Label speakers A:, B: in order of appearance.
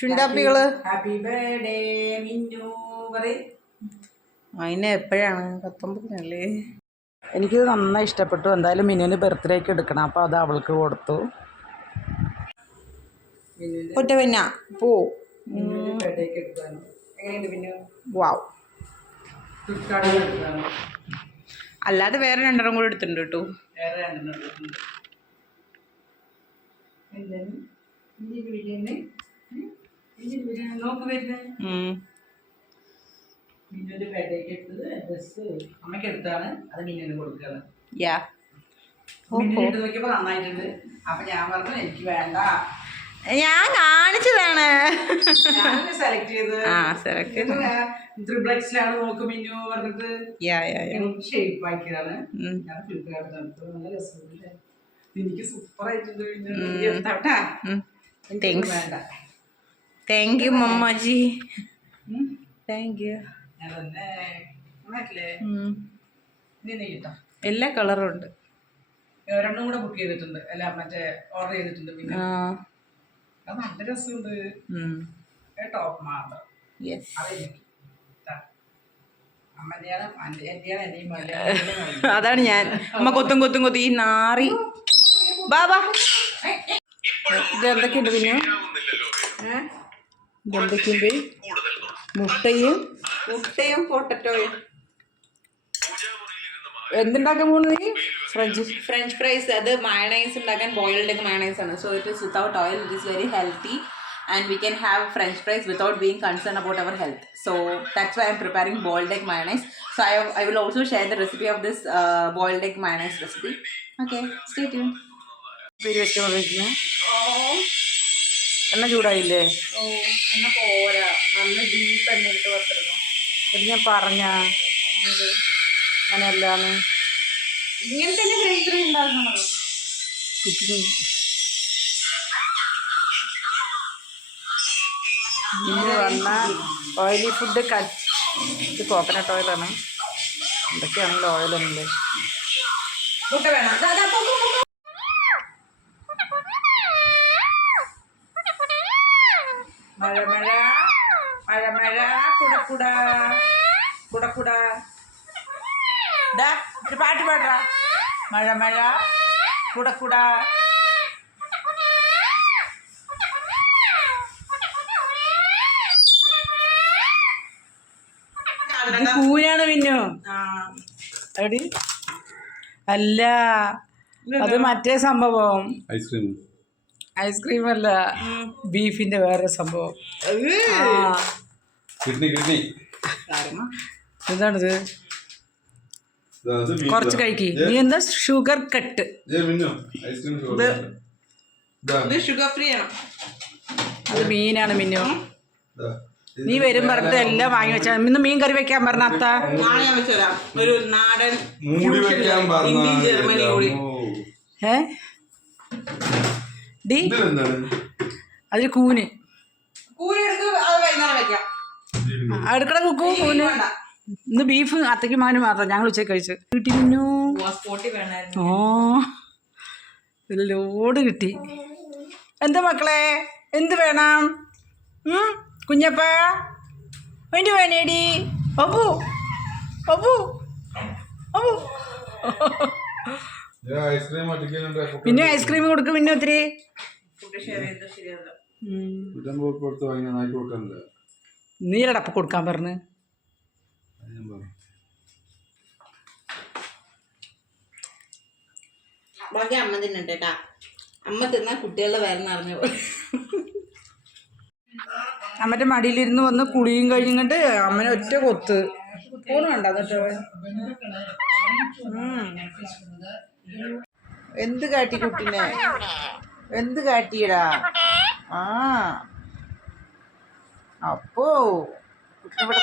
A: ചുണ്ടാപ്പികൾ
B: happy birthday മിന്നു. പറയും.
A: അതിന് എപ്പോഴാണ്? പത്തൊമ്പതിനല്ലേ?
B: എനിക്കിത് നന്നായി ഇഷ്ടപ്പെട്ടു. എന്തായാലും മിനുവിന് ബർത്ത്ഡേക്ക് എടുക്കണം. അപ്പോൾ അത് അവൾക്ക് കൊടുത്തു.
A: ഒറ്റ പിന്നെ പോ. വാവ് അല്ലാതെ വേറെ രണ്ടെണ്ണം കൂടെ എടുത്തിട്ടുണ്ട് കേട്ടോ.
B: വേറെ നോക്ക് വരുന്നത് ബർത്ത്ഡേക്ക് എടുത്തത് ഡ്രസ്സ് അമ്മയ്ക്ക് എടുത്താണ്. അത് മിന്നുവിന് കൊടുക്കുകയാണ്. നോക്കിയപ്പോൾ നന്നായിട്ടുണ്ട്. അപ്പൊ ഞാൻ പറഞ്ഞു എനിക്ക് വേണ്ട.
A: ഞാൻ കാണിച്ചതാണ്.
B: സെലക്ട് ചെയ്ത്
A: ആ സെലക്ട്
B: ത്രിബ്ലക്സിലാണ് നോക്ക് മിന്നു പറഞ്ഞിട്ട്. ഷേപ്പ് ആക്കിയതാണ്. ഞാൻ നടത്തുന്നത് നല്ല രസമുണ്ടല്ലേ എനിക്ക് സൂപ്പർ ആയിട്ടുണ്ട്. വേണ്ട.
A: താങ്ക് യു മമ്മാജി താങ്ക് യു എല്ലാ കളറും ഉണ്ട്
B: രണ്ടും കൂടെ ബുക്ക് ചെയ്തിട്ടുണ്ട്. അല്ല മറ്റേ ഓർഡർ ചെയ്തിട്ടുണ്ട് പിന്നെ. അത് നല്ല രസമുണ്ട്. ടോപ്പ് മാത്രം.
A: അതാണ് ഞാൻ. അമ്മ കൊത്തും കൊത്തും കൊത്തും ഈ നാറി. ബാബാ ഇത് എന്തൊക്കെയുണ്ട് പിന്നെ? ഇത് എന്തൊക്കെയുണ്ട്? മുട്ടയും മുട്ടയും? പൊട്ടറ്റോയും
B: എന്തുണ്ടാക്കാൻ പോകുന്നത് നീ? French
A: French fries. അത് മയണൈസ് ഉണ്ടാക്കാൻ ബോയിൽഡ് എഗ് മയണൈസ് ആണ്. So it is without oil it is very healthy and we can have French fries without being concern about our health so that's why I'm preparing boiled egg mayonnaise so I I will also share the recipe of this boiled egg mayonnaise recipe okay stay tune
B: പേര് വെച്ചുകൊണ്ടിരിക്കുന്നത് എണ്ണ ചൂടായില്ലേ?
A: ഓ എന്നാ പോരാ. നല്ല deep എണ്ണിട്ട് വറുത്തെടുക്കണം.
B: ഇത് ഞാൻ പറഞ്ഞ അങ്ങനെയല്ലാന്ന്.
A: ഇങ്ങനെ തന്നെ ഫ്രൈ ഫ്രൈ ഉണ്ടാക്കുന്നത്
B: കുക്കിംഗ് ഇന്ന് വന്ന ഓയിലി ഫുഡ് കട്ട് ഇത് കോക്കനട്ട് ഓയിലാണ് എന്തൊക്കെയാണെങ്കിലും ഓയിലൊന്നുമില്ലേ
A: വേണം.
B: മഴ മഴ മഴ മഴ കുട കുട കുട കുട. ഡാ ഒരു പാട്ട് പാടാ മഴ മഴ കുട. കുട ഇത് കൂനാണ് പിന്നു അല്ല അത് മറ്റേ സംഭവം.
C: ഐസ്ക്രീം.
B: ഐസ്ക്രീം അല്ല ബീഫിന്റെ വേറെ സംഭവം. എന്താണിത്? കുറച്ച് കഴിക്ക്. നീ എന്താ sugar cut
C: Minnu ice cream
A: ഇത് ഷുഗർ ഫ്രീ ആണ്.
B: അത് മീനാണ് മിന്നു. നീ വരും പറഞ്ഞിട്ട് എല്ലാം വാങ്ങി വെച്ചാ ഇന്ന് മീൻ കറി വെക്കാൻ പറഞ്ഞ അത്ത.
A: നാളെ ഞാൻ ഒരു നാടൻ
C: മൂടി വെക്കാൻ
A: ഇന്ത്യൻ ജർമ്മനി കൂടി.
B: ഏ? ഡി അതിൽ കൂന്. അടുക്കള കുക്കു കൂന്.
A: വേണ്ട.
B: ഇന്ന് ബീഫ് അത്തയ്ക്ക് മകന് മാത്രം. ഞങ്ങൾ ഉച്ചയ്ക്ക് കഴിച്ചു. കിട്ടി മിന്നു
A: സ്പോട്ടി
B: ഓ. ഒരു ലോഡ് കിട്ടി. എന്താ മക്കളെ? എന്ത് വേണം? കുഞ്ഞപ്പ? വേണ്ടി വേണേടി അപ്പു അപ്പു അപ്പു
C: ഐസ്ക്രീം അടിക്കുന്നുണ്ട്
B: പിന്നെ ഐസ്ക്രീം കൊടുക്കും പിന്നെ ഒത്തിരി. നീലടപ്പ കൊടുക്കാൻ പറഞ്ഞ്.
A: ബാക്കി അമ്മ തിന്നട്ടെ കേട്ടാ അമ്മ തിന്നാ കുട്ടികളുടെ വയറ് നിറഞ്ഞു പോകും
B: അമ്മന്റെ മടിയിലിരുന്ന് വന്ന് കുളിയും കഴിഞ്ഞിട്ട് അമ്മനെ ഒറ്റ കൊത്ത്. ഫോൺ വേണ്ട
A: എന്ത് കാട്ടി കുട്ടിനെ? എന്ത് കാട്ടിയടാ? ആ. അപ്പോ കുട്ടി ഇവിടെ